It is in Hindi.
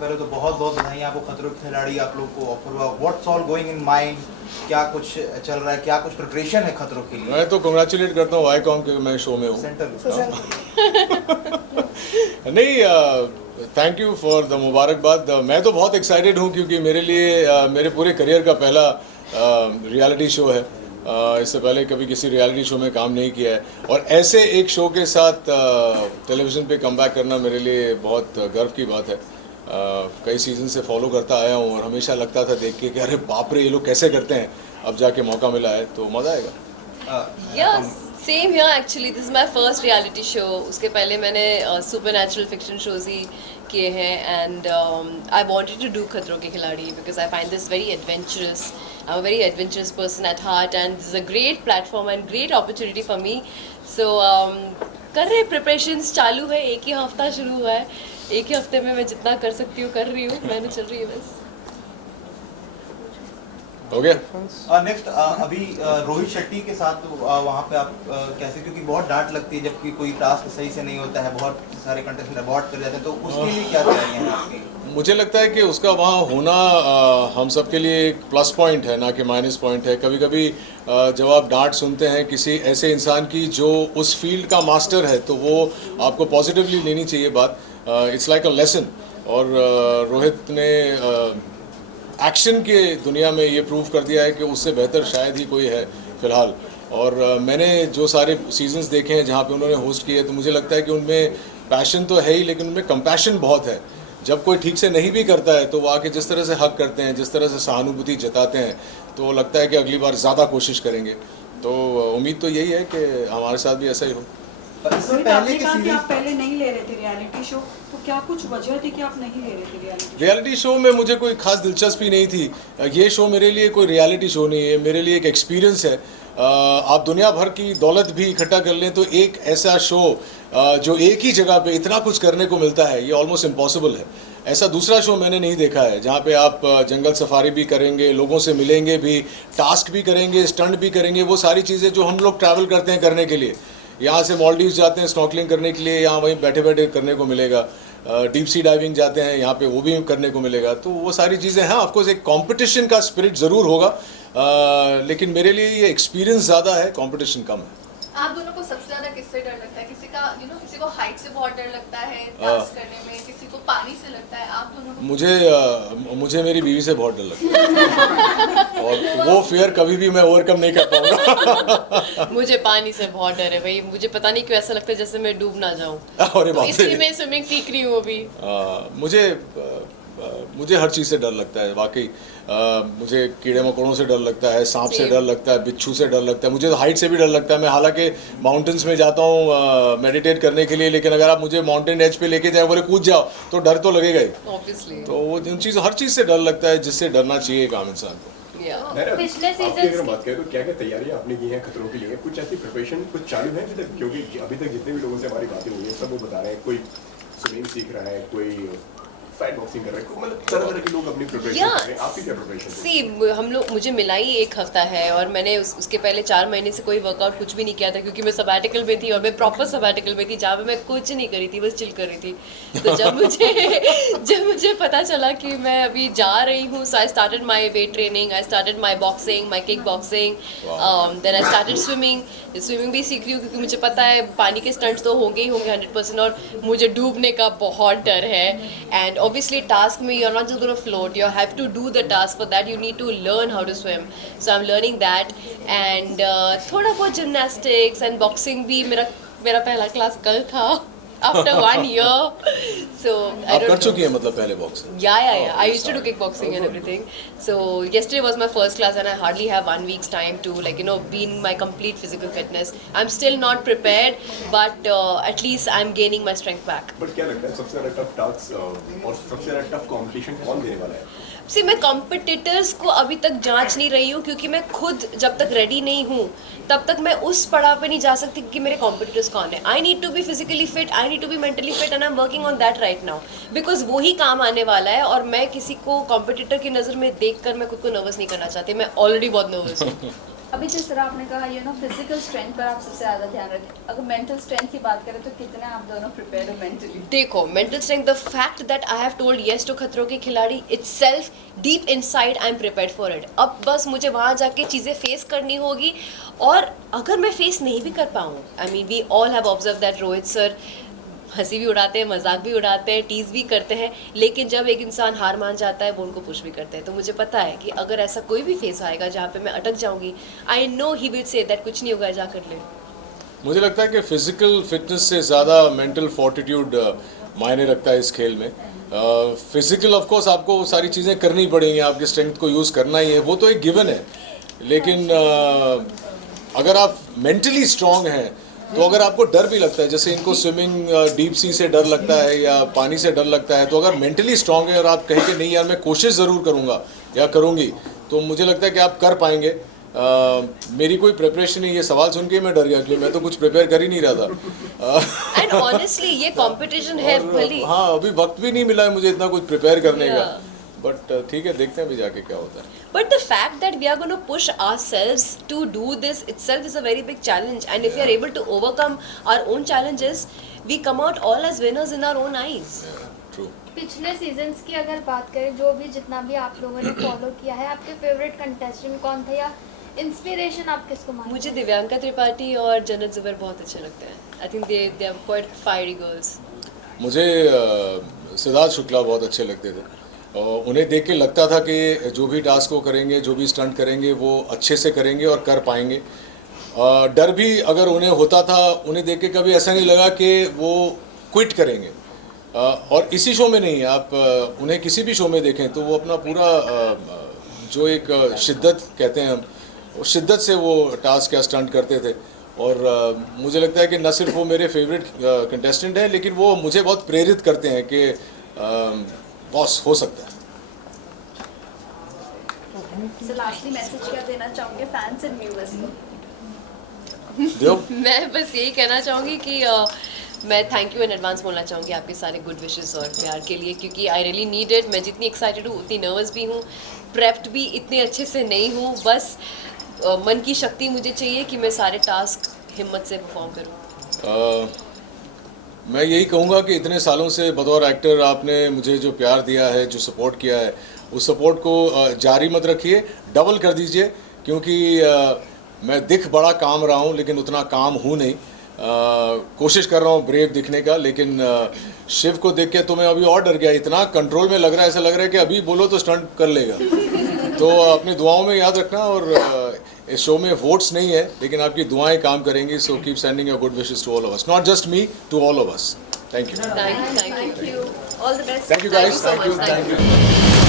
पहले तो बहुत बहुत बधाई आपको, खतरों के खिलाड़ी आप लोग को ऑफर हुआ। What's all going in mind, क्या कुछ चल रहा है, क्या कुछ प्रिपरेशन है खतरों के लिए? मैं तो कंग्रेचुलेट करता हूँ वाईकॉम के, मैं शो में हूँ। सेंटर नहीं, थैंक यू फॉर द मुबारकबाद। मैं तो बहुत एक्साइटेड हूँ क्योंकि मेरे लिए मेरे पूरे करियर का पहला रियलिटी शो है। इससे पहले कभी किसी रियलिटी शो में काम नहीं किया है और ऐसे एक शो के साथ टेलीविज़न पे कम बैक करना मेरे लिए बहुत गर्व की बात है। कई सीज़न से फॉलो करता आया हूँ और हमेशा लगता था देख के कि अरे बाप रे ये लोग कैसे करते हैं। अब जाके मौका मिला है तो मज़ा आएगा। Same here actually, this is my first reality show. उसके पहले मैंने सुपर नेचुरल फिक्शन शोज ही किए हैं and I wanted to do Khatron Ke Khiladi because I find this very adventurous. I am a very adventurous person at heart and this is a great platform and great opportunity for me. So कर रहे प्रिपरेशंस चालू है, एक ही हफ्ता शुरू हुआ है, एक ही हफ्ते में मैं जितना कर सकती हूँ कर रही हूँ, मैंने चल रही है बस। हो गया। नेक्स्ट अभी रोहित शेट्टी के साथ वहाँ पे आप कैसे, क्योंकि बहुत डांट लगती है जबकि कोई टास्क सही से नहीं होता है, बहुत सारे कंटेस्टेंट अबॉर्ट कर जाते हैं, तो उसके लिए क्या तैयारियां हैं आपकी? मुझे लगता है कि उसका वहाँ होना हम सब के लिए एक प्लस पॉइंट है, ना कि माइनस पॉइंट है। कभी कभी जब आप डांट सुनते हैं किसी ऐसे इंसान की जो उस फील्ड का मास्टर है तो वो आपको पॉजिटिवली लेनी चाहिए बात। It's like a lesson. और रोहित ने एक्शन के दुनिया में ये प्रूव कर दिया है कि उससे बेहतर शायद ही कोई है फ़िलहाल। और मैंने जो सारे सीजन्स देखे हैं जहाँ पे उन्होंने होस्ट किए तो मुझे लगता है कि उनमें पैशन तो है ही लेकिन उनमें कंपैशन बहुत है। जब कोई ठीक से नहीं भी करता है तो वो आके जिस तरह से हक करते हैं, जिस तरह से सहानुभूति जताते हैं, तो लगता है कि अगली बार ज़्यादा कोशिश करेंगे। तो उम्मीद तो यही है कि हमारे साथ भी ऐसा ही हो। इससे पहले कि आप पहले नहीं ले रहे थे रियलिटी शो, तो क्या कुछ वजह थी कि आप नहीं ले रहे थे रियलिटी शो में मुझे कोई खास दिलचस्पी नहीं थी। ये शो मेरे लिए कोई रियलिटी शो नहीं है, मेरे लिए एक एक्सपीरियंस है। आप दुनिया भर की दौलत भी इकट्ठा कर लें तो एक ऐसा शो जो एक ही जगह पे इतना कुछ करने को मिलता है ये ऑलमोस्ट इम्पॉसिबल है। ऐसा दूसरा शो मैंने नहीं देखा है जहाँ पे आप जंगल सफारी भी करेंगे, लोगों से मिलेंगे भी, टास्क भी करेंगे, स्टंट भी करेंगे, वो सारी चीज़ें जो हम लोग ट्रैवल करते हैं करने के लिए। यहाँ से मालदीव्स जाते हैं स्नॉर्कलिंग करने के लिए, यहाँ वहीं बैठे बैठे करने को मिलेगा। डीप सी डाइविंग जाते हैं यहाँ पे, वो भी करने को मिलेगा। तो वो सारी चीज़ें हैं। ऑफकोर्स एक कंपटीशन का स्पिरिट ज़रूर होगा, लेकिन मेरे लिए ये एक्सपीरियंस ज़्यादा है, कंपटीशन कम है। आप दोनों को सबसे ज्यादा किससे डर लगता है? किसी का किसी को हाइट से बहुत डर लगता है टास्क करने में, किसी को पानी से लगता है, आप दोनों को? मुझे मेरी बीवी से बहुत डर लगता है और वो फियर कभी भी मैं ओवरकम नहीं कर पाऊंगा। मुझे पानी से बहुत डर है भाई, मुझे पता नहीं क्यों ऐसा लगता है जैसे मैं डूब ना जाऊं। अरे बाप रे। इसलिए मैं स्विमिंग सीख रही हूँ अभी। मुझे हर चीज़ से डर लगता है वाकई। मुझे कीड़े मकोड़ों से डर लगता है, सांप से डर लगता है, बिच्छू से डर लगता है, मुझे तो हाइट से भी डर लगता है। मैं हालांकि माउंटेन्स में जाता हूँ मेडिटेट करने के लिए, लेकिन अगर आप मुझे माउंटेन एज पे लेके जाए बोले कूद जाओ तो डर तो लगेगा ही। ऑब्वियसली। तो वो हर चीज़ से डर लगता है जिससे डरना चाहिए एक आम इंसान को। पिछले सीजन अगर बात करें तो क्या क्या तैयारियां आपने की हैं खतरों के लिए? कुछ ऐसी प्रिपरेशन कुछ चालू है अभी तक? क्योंकि अभी तक जितने भी लोगों से हमारी बातें हुई हैं सब वो बता रहे हैं, कोई स्विमिंग सीख रहा है, कोई फाइट बॉक्सिंग कर रहे हैं, मतलब तरह तरह के लोग अपनी प्रिपरेशन कर रहे हैं। आपकी क्या प्रिपरेशन है? सी हम लोग, मुझे मिला ही एक हफ्ता है और मैंने उसके पहले 4 महीने से कोई वर्कआउट कुछ भी नहीं किया था क्योंकि मैं सबैटिकल में थी और मैं प्रॉपर सबैटिकल में थी जहाँ पे मैं कुछ नहीं करी थी, बस चिल कर रही थी। तो जब मुझे पता चला कि मैं अभी जा रही हूँ, so I started my weight training, I started my boxing, my kick boxing, then I started swimming भी सीख रही हूँ क्योंकि मुझे पता है पानी के स्टंट्स तो होंगे ही होंगे 100%, और मुझे डूबने का बहुत डर है। एंड ऑब्वियसली टास्क में you're not just going to float, you have to do the task. For that you need to learn how to swim, so I'm learning that and थोड़ा बहुत gymnastics and boxing भी मेरा पहला क्लास कल था after 1 year, so आप कर चुकी हैं मतलब पहले boxing? Yeah. I used to do kickboxing and everything. So yesterday was my first class and I hardly have 1 week's time to be in my complete physical fitness. I'm still not prepared, but at least I'm gaining my strength back. But क्या लगता है सबसे ज्यादा टफ टास्क और सबसे ज्यादा टफ कंपटीशन कौन देने वाला है? See, मैं कॉम्पिटिटर्स को अभी तक जांच नहीं रही हूँ क्योंकि मैं खुद जब तक रेडी नहीं हूँ तब तक मैं उस पड़ाव पे नहीं जा सकती कि मेरे कॉम्पिटिटर्स कौन है। I need to be physically fit, I need to be mentally fit and I am working on that right now because वही काम आने वाला है। और मैं किसी को कॉम्पिटिटर की नज़र में देख कर मैं खुद को नर्वस नहीं करना चाहती, मैं ऑलरेडी बहुत नर्वस हूँ। अभी जिस तरह आपने कहा फिजिकल स्ट्रेंथ पर आप सबसे ज़्यादा ध्यान रखें, अगर मेंटल स्ट्रेंथ की बात करें तो कितने आप दोनों प्रिपेयर हो मेंटली? देखो, mental strength, the fact that I have told yes to Khatron Ke Khiladi itself, deep inside I am prepared for it. अब बस मुझे वहाँ जाके चीज़ें फेस करनी होगी, और अगर मैं फेस नहीं भी कर पाऊँ, I mean we all have observe that Rohit sir हंसी भी उड़ाते हैं, मजाक भी उड़ाते हैं, टीज भी करते हैं, लेकिन जब एक इंसान हार मान जाता है वो उनको पुश भी करते हैं। तो मुझे पता है कि अगर ऐसा कोई भी फेस आएगा जहाँ पे मैं अटक जाऊंगी, I know he will say that कुछ नहीं होगा, जा कर ले। मुझे लगता है कि फिजिकल फिटनेस से ज़्यादा मेंटल फोर्टिट्यूड मायने रखता है इस खेल में। फिजिकल ऑफ कोर्स आपको वो सारी चीज़ें करनी पड़ेंगी, आपके स्ट्रेंथ को यूज़ करना ही है, वो तो एक गिवन है। लेकिन अगर आप मेंटली स्ट्रांग हैं तो अगर आपको डर भी लगता है, जैसे इनको स्विमिंग डीप सी से डर लगता है या पानी से डर लगता है, तो अगर मेंटली स्ट्रांग है और आप कहें कि नहीं यार मैं कोशिश ज़रूर करूँगा या करूँगी, तो मुझे लगता है कि आप कर पाएंगे। मेरी कोई प्रिपरेशन नहीं, ये सवाल सुन के ही मैं डर गया, क्योंकि मैं तो कुछ प्रिपेयर कर ही नहीं रहा था। एंड ऑनेस्टली ये कंपटीशन है भली। हाँ, अभी वक्त भी नहीं मिला है मुझे इतना कुछ प्रिपेयर करने का, बट ठीक है, देखते हैं अभी जाके क्या होता है। But the fact that we are going to push ourselves to do this itself is a very big challenge, and if we are able to overcome our own challenges, we come out all as winners in our own eyes. True. पिछले सीजन्स की अगर बात करें, जो भी जितना भी आप लोगों ने फॉलो किया है, आपके फेवरेट कंटेस्टेंट कौन थे या इंस्पिरेशन आप किसको मानते हैं? मुझे दिव्यांका त्रिपाठी और जन्नत ज़ुबैर बहुत अच्छे लगते हैं। I think they are quite fiery girls. मुझे सिद्धार्थ शुक्ला बहुत अच्छे लगते थे, और उन्हें देख के लगता था कि जो भी टास्क वो करेंगे, जो भी स्टंट करेंगे, वो अच्छे से करेंगे और कर पाएंगे। डर भी अगर उन्हें होता था, उन्हें देख के कभी ऐसा नहीं लगा कि वो क्विट करेंगे। और इसी शो में नहीं, आप उन्हें किसी भी शो में देखें तो वो अपना पूरा जो एक शिद्दत कहते हैं हम, शिद्दत से वो टास्क या स्टंट करते थे। और मुझे लगता है कि न सिर्फ वो मेरे फेवरेट कंटेस्टेंट हैं, लेकिन वो मुझे बहुत प्रेरित करते हैं कि बॉस हो सकता है। सो लास्टली मैसेज क्या देना चाहोगे फैंस एंड व्यूअर्स को? मैं बस यही कहना चाहूँगी कि मैं थैंक यू इन एडवांस बोलना चाहूँगी आपके सारे गुड विशेस और प्यार के लिए, क्योंकि आई रियली नीड इट। मैं जितनी एक्साइटेड हूँ उतनी नर्वस भी हूँ, प्रेप्ड भी इतने अच्छे से नहीं हूँ। बस मन की शक्ति मुझे चाहिए कि मैं सारे टास्क हिम्मत से परफॉर्म करूँ। मैं यही कहूँगा कि इतने सालों से बतौर एक्टर आपने मुझे जो प्यार दिया है, जो सपोर्ट किया है, उस सपोर्ट को जारी मत रखिए, डबल कर दीजिए, क्योंकि मैं दिख बड़ा काम रहा हूँ लेकिन उतना काम हूँ नहीं। कोशिश कर रहा हूँ ब्रेव दिखने का, लेकिन शिव को देख के तो मैं अभी और डर गया, इतना कंट्रोल में लग रहा है, ऐसा लग रहा है कि अभी बोलो तो स्टंट कर लेगा। तो अपनी दुआओं में याद रखना, और इस शो में वोट्स नहीं है लेकिन आपकी दुआएं काम करेंगी। So keep sending your good wishes to all of us, not just me, to all of us. Thank you, thank you, all the best. Thank you guys, Thank you so thank you, much. Thank you.